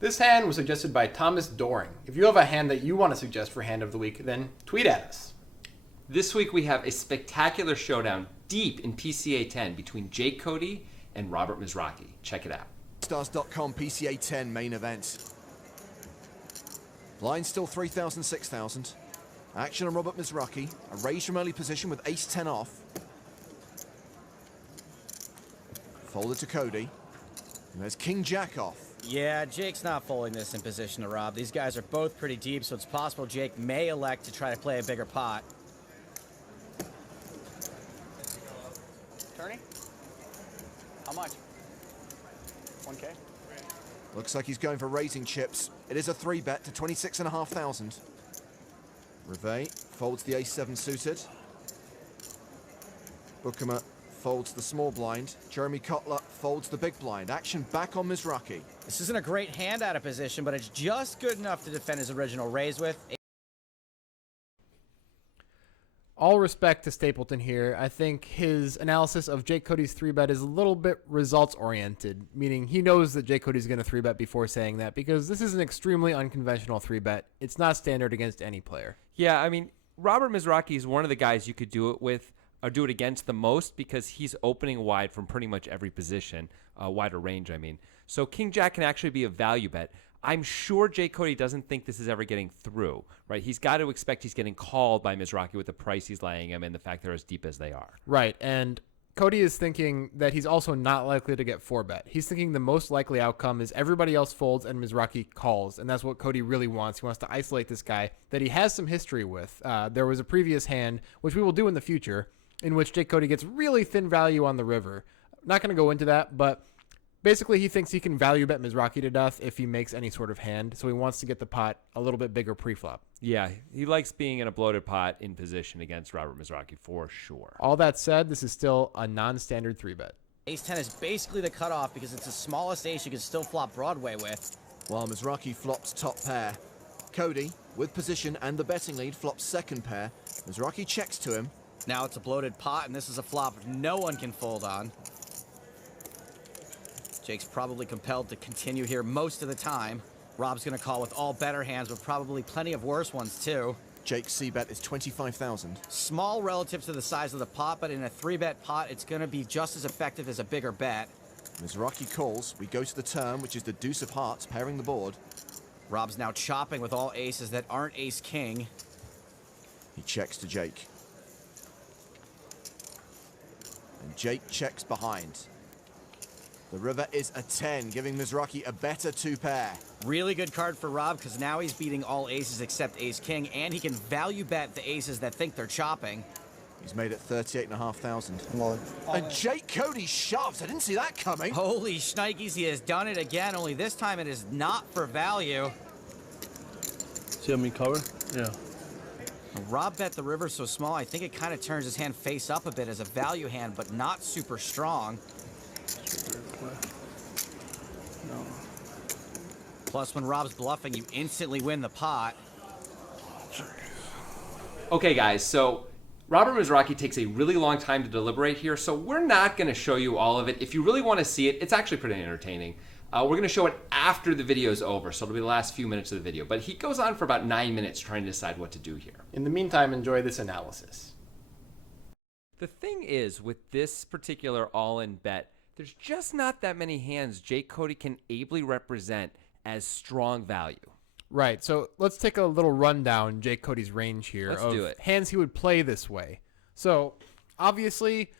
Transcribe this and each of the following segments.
This hand was suggested by Thomas Doring. If you have a hand that you want to suggest for Hand of the Week, then tweet at us. This week we have a spectacular showdown deep in PCA 10 between Jake Cody and Robert Mizrachi. Check it out. Stars.com PCA 10 main event. Line still 3,000, 6,000. Action on Robert Mizrachi. A raise from early position with ace 10 off. Folded to Cody. And there's King Jack off. Yeah, Jake's not folding this in position to Rob. These guys are both pretty deep, so it's possible Jake may elect to try to play a bigger pot. Attorney? How much? 1K? Looks like he's going for raising chips. It is a 3-bet to 26,500. Reveille folds the ace-7 suited. Bookema folds the small blind. Jeremy Kotler folds the big blind. Action back on Mizrachi. This isn't a great hand out of position, but it's just good enough to defend his original raise with. All respect to Stapleton here. I think his analysis of Jake Cody's 3-bet is a little bit results-oriented, meaning he knows that Jake Cody's going to 3-bet before saying that, because this is an extremely unconventional 3-bet. It's not standard against any player. Yeah, I mean, Robert Mizrachi is one of the guys you could do it with, or do it against the most, because he's opening wide from pretty much every position, wider range, I mean. So King Jack can actually be a value bet. I'm sure Jake Cody doesn't think this is ever getting through, right? He's got to expect he's getting called by Mizrachi with the price he's laying him and the fact they're as deep as they are. Right, and Cody is thinking that he's also not likely to get 4-bet. He's thinking the most likely outcome is everybody else folds and Mizrachi calls, and that's what Cody really wants. He wants to isolate this guy that he has some history with. There was a previous hand, which we will do in the future, in which Jake Cody gets really thin value on the river. Not going to go into that, but basically, he thinks he can value bet Mizrachi to death if he makes any sort of hand, so he wants to get the pot a little bit bigger pre-flop. Yeah, he likes being in a bloated pot in position against Robert Mizrachi for sure. All that said, this is still a non-standard 3-bet. Ace 10 is basically the cutoff because it's the smallest ace you can still flop Broadway with. While Mizrachi flops top pair. Cody, with position and the betting lead, flops second pair. Mizrachi checks to him. Now it's a bloated pot, and this is a flop no one can fold on. Jake's probably compelled to continue here most of the time. Rob's going to call with all better hands, but probably plenty of worse ones, too. Jake's C-bet is 25,000. Small relative to the size of the pot, but in a 3-bet pot, it's going to be just as effective as a bigger bet. Mizrachi calls. We go to the turn, which is the deuce of hearts, pairing the board. Rob's now chopping with all aces that aren't ace-king. He checks to Jake. And Jake checks behind. The river is a 10, giving Mizrachi a better 2-pair. Really good card for Rob, because now he's beating all aces except ace-king, and he can value bet the aces that think they're chopping. He's made it 38,500. And Jake Cody shoves. I didn't see that coming. Holy shnikes, he has done it again, only this time it is not for value. See how many cover? Yeah. Rob bet the river so small, I think it kind of turns his hand face up a bit as a value hand, but not super strong. No. Plus, when Rob's bluffing, you instantly win the pot. Okay, guys, so Robert Mizrachi takes a really long time to deliberate here, so we're not going to show you all of it. If you really want to see it, it's actually pretty entertaining. We're going to show it after the video is over, so it'll be the last few minutes of the video. But he goes on for about 9 minutes trying to decide what to do here. In the meantime, enjoy this analysis. The thing is, with this particular all-in bet, there's just not that many hands Jake Cody can ably represent as strong value. Right, so let's take a little rundown Jake Cody's range here Let's of do it. hands he would play this way. So, obviously,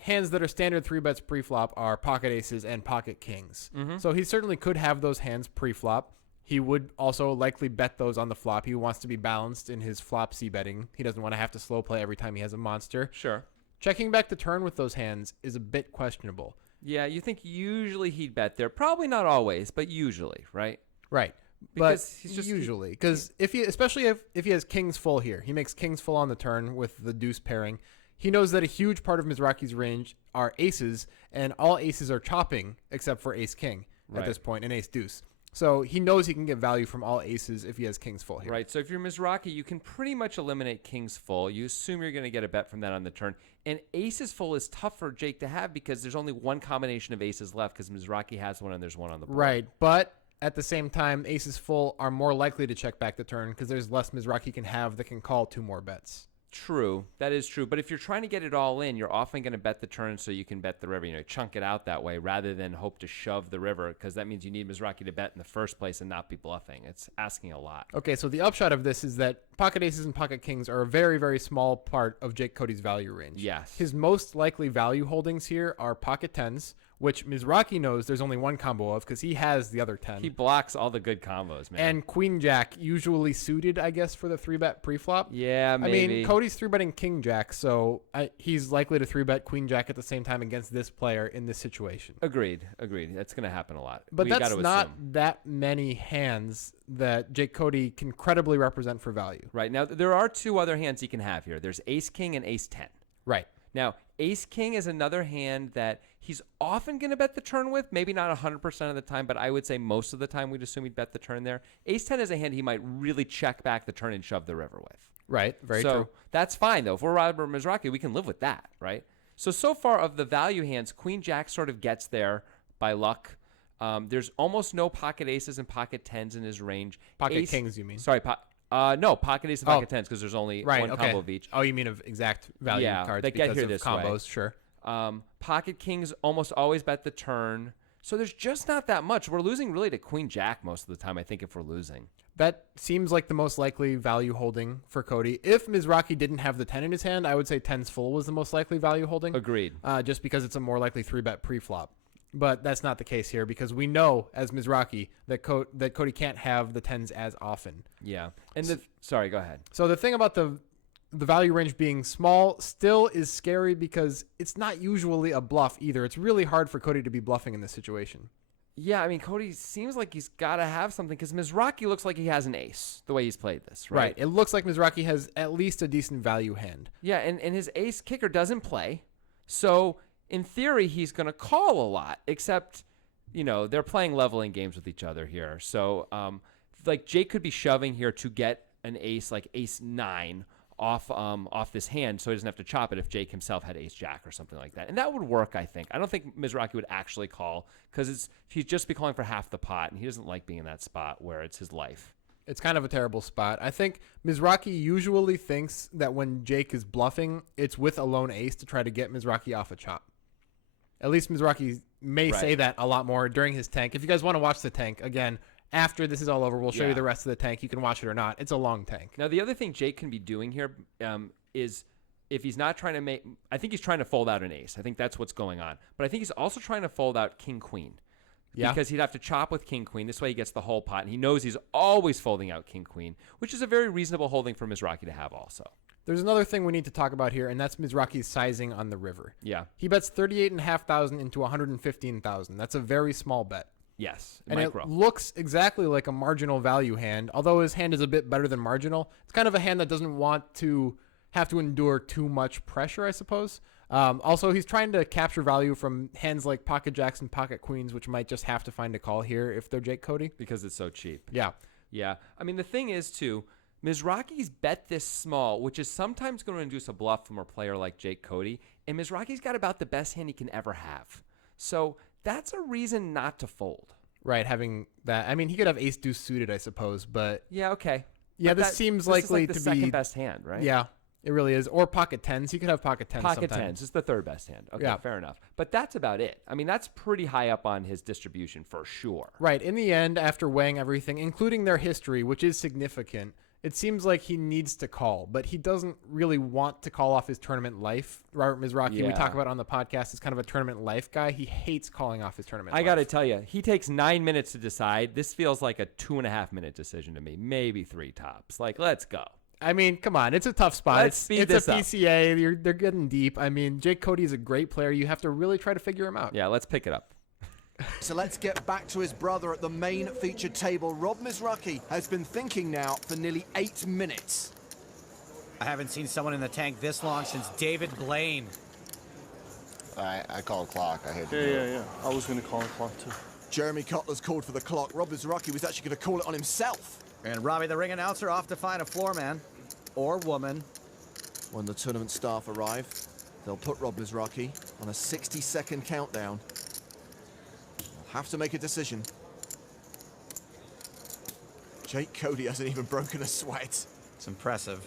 hands that are standard 3-bets pre-flop are pocket aces and pocket kings. So he certainly could have those hands pre-flop. He would also likely bet those on the flop. He wants to be balanced in his flop C betting. He doesn't want to have to slow play every time he has a monster. Sure. Checking back the turn with those hands is a bit questionable. Yeah, you think usually he'd bet there. Probably not always, but usually, right? Right. Because but he's just usually, because if he, especially if he has kings full here, he makes kings full on the turn with the deuce pairing. He knows that a huge part of Mizrachi's range are aces, and all aces are chopping except for ace king at this point and ace deuce. So he knows he can get value from all aces if he has kings full here. Right. So if you're Mizrachi, you can pretty much eliminate kings full. You assume you're going to get a bet from that on the turn. And aces full is tough for Jake to have because there's only one combination of aces left because Mizrachi has one and there's one on the board. Right. But at the same time, aces full are more likely to check back the turn because there's less Mizrachi can have that can call 2 more bets. True, that is true. But if you're trying to get it all in, you're often going to bet the turn so you can bet the river. Chunk it out that way rather than hope to shove the river, because that means you need Mizrachi to bet in the first place and not be bluffing. It's asking a lot. Okay, so the upshot of this is that pocket aces and pocket kings are a very, very small part of Jake Cody's value range. Yes. His most likely value holdings here are pocket tens, which Mizrachi knows there's only one combo of because he has the other 10. He blocks all the good combos, man. And queen jack, usually suited, I guess, for the 3-bet preflop. Yeah, maybe. I mean, Cody's 3-betting king jack, so he's likely to 3-bet queen jack at the same time against this player in this situation. Agreed. That's going to happen a lot. But We that's gotta not assume. that many hands that Jake Cody can credibly represent for value. Right. Now, there are 2 other hands he can have here. There's ace-king and ace-10. Right. Now, ace-king is another hand that he's often going to bet the turn with. Maybe not 100% of the time, but I would say most of the time we'd assume he'd bet the turn there. Ace-10 is a hand he might really check back the turn and shove the river with. Right. Very so true. that's fine, though. If we're Robert Mizrachi, we can live with that, right? So far of the value hands, queen jack sort of gets there by luck. There's almost no pocket aces and pocket tens in his range. Pocket kings, you mean? Sorry, no, pocket aces and pocket tens, because there's only one combo of each. Oh, you mean of exact value cards they get because here of this combos, way. sure. Pocket kings almost always bet the turn. So there's just not that much. We're losing really to queen jack most of the time, I think, if we're losing. That seems like the most likely value holding for Cody. If Mizrachi didn't have the 10 in his hand, I would say 10's full was the most likely value holding. Agreed. Just because it's a more likely 3-bet preflop. But that's not the case here because we know as Mizrachi that Cody can't have the 10s as often. Yeah. And sorry, go ahead. So the thing about the value range being small still is scary because it's not usually a bluff either. It's really hard for Cody to be bluffing in this situation. Yeah, I mean, Cody seems like he's got to have something because Mizrachi looks like he has an ace the way he's played this, right? It looks like Mizrachi has at least a decent value hand. Yeah, and his ace kicker doesn't play. So in theory, he's going to call a lot, except, they're playing leveling games with each other here. So, like, Jake could be shoving here to get an ace, like ace 9, off this hand so he doesn't have to chop it if Jake himself had ace jack or something like that. And that would work, I think. I don't think Mizrachi would actually call because he'd just be calling for half the pot, and he doesn't like being in that spot where it's his life. It's kind of a terrible spot. I think Mizrachi usually thinks that when Jake is bluffing, it's with a lone ace to try to get Mizrachi off a chop. At least Mizrachi may say that a lot more during his tank. If you guys want to watch the tank, again, after this is all over, we'll show you the rest of the tank. You can watch it or not. It's a long tank. Now, the other thing Jake can be doing here is if he's not trying to I think he's trying to fold out an ace. I think that's what's going on. But I think he's also trying to fold out king-queen. Yeah. Because he'd have to chop with king-queen. This way he gets the whole pot. And he knows he's always folding out king-queen, which is a very reasonable holding for Mizrachi to have also. There's another thing we need to talk about here, and that's Mizrachi's sizing on the river. Yeah. He bets 38,500 into 115,000. That's a very small bet. Yes. And micro. it looks exactly like a marginal value hand, although his hand is a bit better than marginal. It's kind of a hand that doesn't want to have to endure too much pressure, I suppose. Also, he's trying to capture value from hands like pocket jacks and pocket queens, which might just have to find a call here if they're Jake Cody. Because it's so cheap. Yeah. Yeah. I mean, the thing is, too, Mizrachi's bet this small, which is sometimes going to induce a bluff from a player like Jake Cody, and Mizrachi's got about the best hand he can ever have. So that's a reason not to fold. Right, having that. I mean, he could have ace deuce suited, I suppose, but yeah, okay. Yeah, but this seems likely is like the to second be best hand, right? Yeah, it really is. Or pocket tens. He could have pocket tens. Pocket sometimes. tens is the third best hand. Okay, Yeah. fair enough. But that's about it. I mean, that's pretty high up on his distribution for sure. Right. In the end, after weighing everything, including their history, which is significant, it seems like he needs to call, but he doesn't really want to call off his tournament life. Robert Mizrachi, we talk about on the podcast, is kind of a tournament life guy. He hates calling off his tournament life. I got to tell you, he takes 9 minutes to decide. This feels like a 2.5 minute decision to me, maybe 3 tops. Like, let's go. I mean, come on. It's a tough spot. Let's speed it's this a up. PCA. They're getting deep. I mean, Jake Cody is a great player. You have to really try to figure him out. Yeah, let's pick it up. So let's get back to his brother at the main featured table. Rob Mizrachi has been thinking now for nearly 8 minutes. I haven't seen someone in the tank this long since David Blaine. I call a clock. I hate to do it. Yeah. I was going to call a clock, too. Jeremy Cutler's called for the clock. Rob Mizrachi was actually going to call it on himself. And Robbie, the ring announcer, off to find a floor man or woman. When the tournament staff arrive, they'll put Rob Mizrachi on a 60-second countdown. They'll have to make a decision. Jake Cody hasn't even broken a sweat. It's impressive.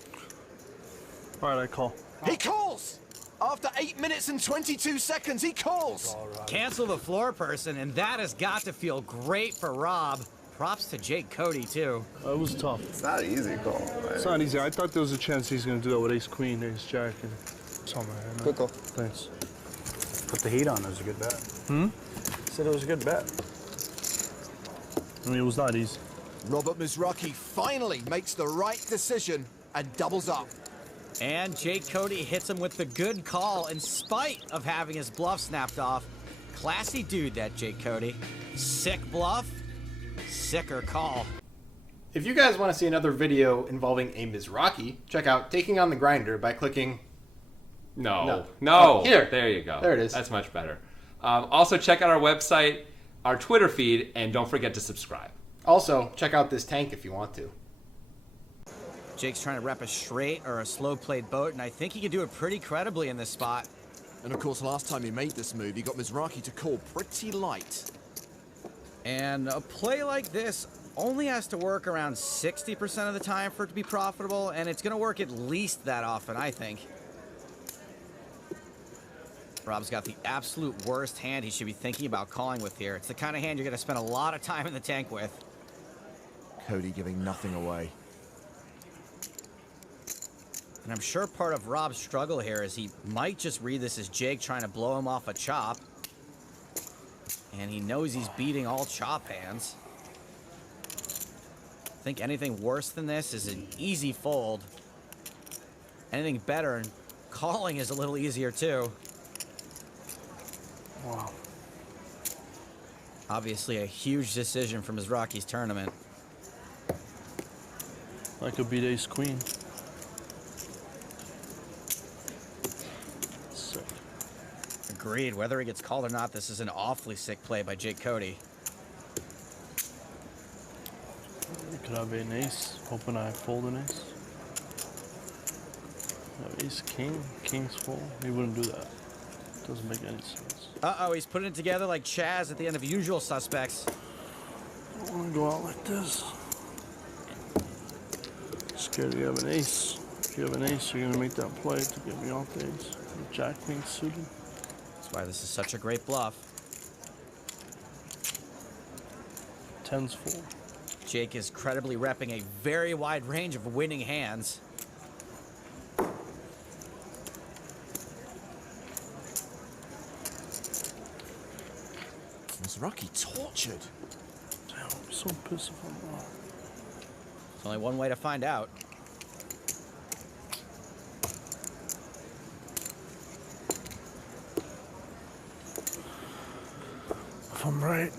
All right, I call. He calls! After 8 minutes and 22 seconds, he calls! Cancel the floor person, and that has got to feel great for Rob. Props to Jake Cody, too. It was tough. It's not an easy call. It's not easy. I thought there was a chance he's going to do that with ace-queen, ace-jack, and something. Good call. Thanks. Put the heat on. It was a good bet. Said it was a good bet. I mean, it was not easy. Robert Mizrachi finally makes the right decision and doubles up. And Jake Cody hits him with the good call in spite of having his bluff snapped off. Classy dude, that Jake Cody. Sick bluff, sicker call. If you guys want to see another video involving a Mizrachi, check out Taking on the Grinder by clicking... No. Oh, here. There you go. There it is. That's much better. Also, check out our website, our Twitter feed, and don't forget to subscribe. Also, check out this tank if you want to. Jake's trying to rep a straight or a slow played boat, and I think he can do it pretty credibly in this spot. And of course, last time he made this move, he got Mizrachi to call pretty light. And a play like this only has to work around 60% of the time for it to be profitable, and it's going to work at least that often, I think. Rob's got the absolute worst hand he should be thinking about calling with here. It's the kind of hand you're going to spend a lot of time in the tank with. Cody giving nothing away. And I'm sure part of Rob's struggle here is he might just read this as Jake trying to blow him off a chop. And he knows he's beating all chop hands. I think anything worse than this is an easy fold. Anything better, and calling is a little easier too. Wow. Obviously a huge decision from Mizrachi's tournament. I could beat ace-queen. Sick. Agreed. Whether he gets called or not, this is an awfully sick play by Jake Cody. You could have an ace, hoping I fold an ace. Have ace-king, king's full. He wouldn't do that. Doesn't make any sense. Uh-oh, he's putting it together like Chaz at the end of Usual Suspects. I don't want to go out like this. Scared you have an ace. If you have an ace, you're going to make that play to get me off the ace. Jack queen suited. That's why this is such a great bluff. 10's full. Jake is credibly repping a very wide range of winning hands. Mizrachi tortured. Damn, I'm so pissed if I'm wrong. There's only one way to find out. If I'm right.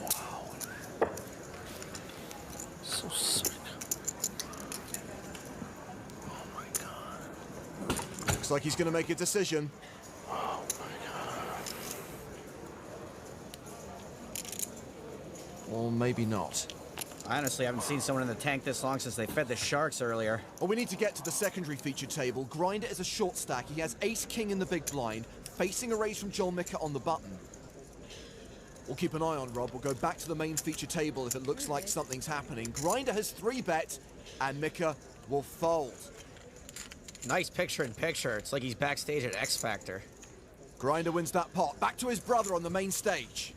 Wow. So sick. Oh my god. Looks like he's going to make a decision. Oh my god. Or maybe not. I honestly haven't seen someone in the tank this long since they fed the sharks earlier. Well, we need to get to the secondary feature table. Grinder is a short stack. He has ace-king in the big blind, facing a raise from Joel Mika on the button. We'll keep an eye on Rob. We'll go back to the main feature table if it looks like something's happening. Grinder has 3-bet, and Mika will fold. Nice picture-in-picture. It's like he's backstage at X Factor. Grinder wins that pot. Back to his brother on the main stage.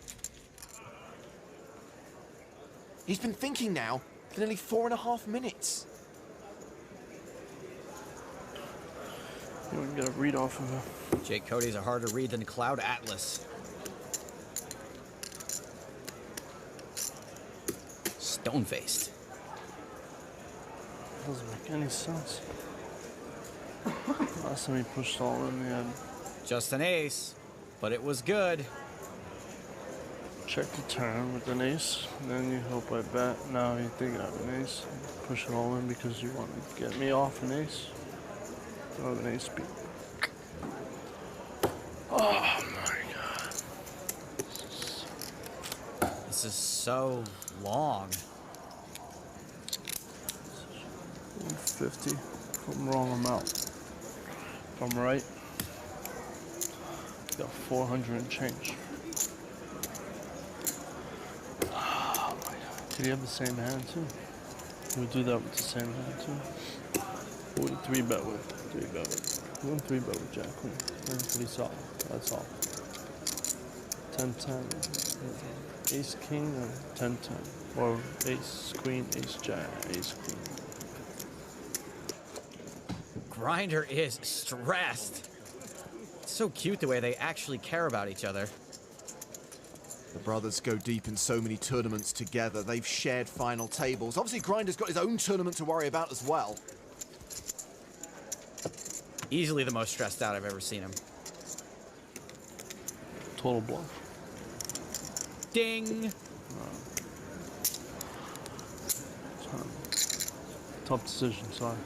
He's been thinking now for nearly 4.5 minutes. You can get a read off of him. Jake Cody's a harder read than Cloud Atlas. Stone-faced. Doesn't make any sense. Last time he pushed all in, he had Just an ace, but it was good. check the turn with an ace, and then you hope I bet. Now you think I have an ace. Push it all in because you want to get me off an ace. I have an ace beat. Oh my god. This is so long. 150. If I'm wrong, I'm out. If I'm right, got 400 and change. Oh my god. Did he have the same hand too? We do that with the same hand too. What would 3-bet with? 3-bet with. We went 3-bet with Jack Queen. That's what he saw. That's all. 10-10. Ace King or 10-10. Or Ace Queen, Ace Jack, Ace Queen. Grinder is stressed. It's so cute the way they actually care about each other. The brothers go deep in so many tournaments together. They've shared final tables. Obviously, Grinder's got his own tournament to worry about as well. Easily the most stressed out I've ever seen him. Total bluff. Ding! Tough decision, sorry.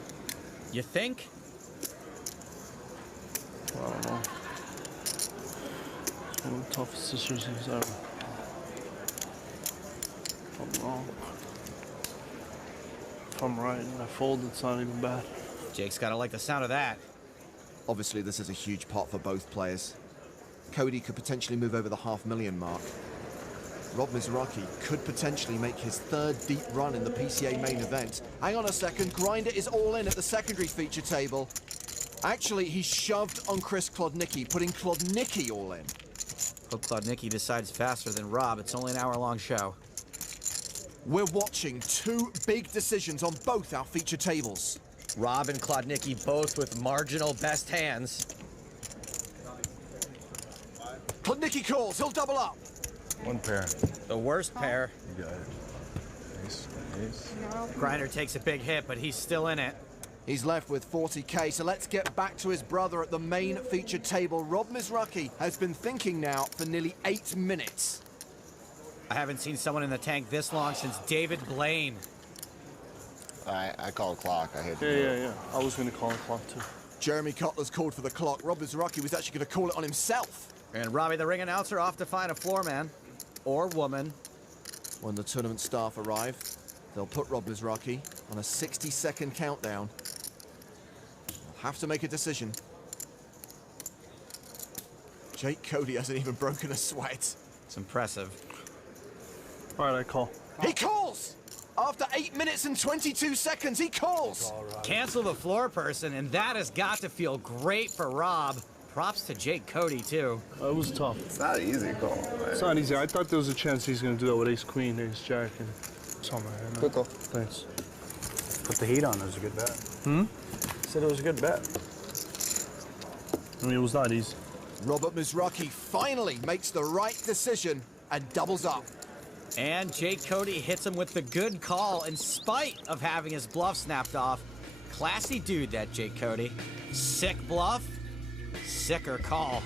You think? I don't know. It's one of the toughest decisions ever. If I'm wrong. If I'm right and I fold, it's not even bad. Jake's gotta like the sound of that. Obviously, this is a huge pot for both players. Cody could potentially move over the $500,000 mark. Rob Mizrachi could potentially make his third deep run in the PCA main event. Hang on a second, Grinder is all in at the secondary feature table. Actually, he shoved on Chris Klodnicki, putting Klodnicki all in. Hope Klodnicki decides faster than Rob. It's only an hour-long show. We're watching two big decisions on both our feature tables. Rob and Klodnicki both with marginal best hands. Klodnicki calls, he'll double up. One pair. The worst pair. You got it. Ace, ace. Grinder takes a big hit, but he's still in it. He's left with 40K, so let's get back to his brother at the main feature table. Rob Mizrachi has been thinking now for nearly 8 minutes. I haven't seen someone in the tank this long since David Blaine. I call a clock. I hate to do it. Yeah. I was going to call a clock too. Jeremy Cutler's called for the clock. Rob Mizrachi was actually going to call it on himself. And Robbie the ring announcer off to find a floor man. Or woman. When the tournament staff arrive, they'll put Rob Mizrachi on a 60-second countdown. They'll have to make a decision. Jake Cody hasn't even broken a sweat. It's impressive. All right, I call. He calls! After 8 minutes and 22 seconds, he calls! Cancel the floor person, and that has got to feel great for Rob. Props to Jake Cody, too. It was tough. It's not an easy call. Right? It's not easy. I thought there was a chance he's going to do that with Ace Queen, Ace Jack, and something. Good call. Thanks. Put the heat on. It was a good bet. Said it was a good bet. I mean, it was not easy. Robert Mizrachi finally makes the right decision and doubles up. And Jake Cody hits him with the good call in spite of having his bluff snapped off. Classy dude, that Jake Cody. Sick bluff, sicker call.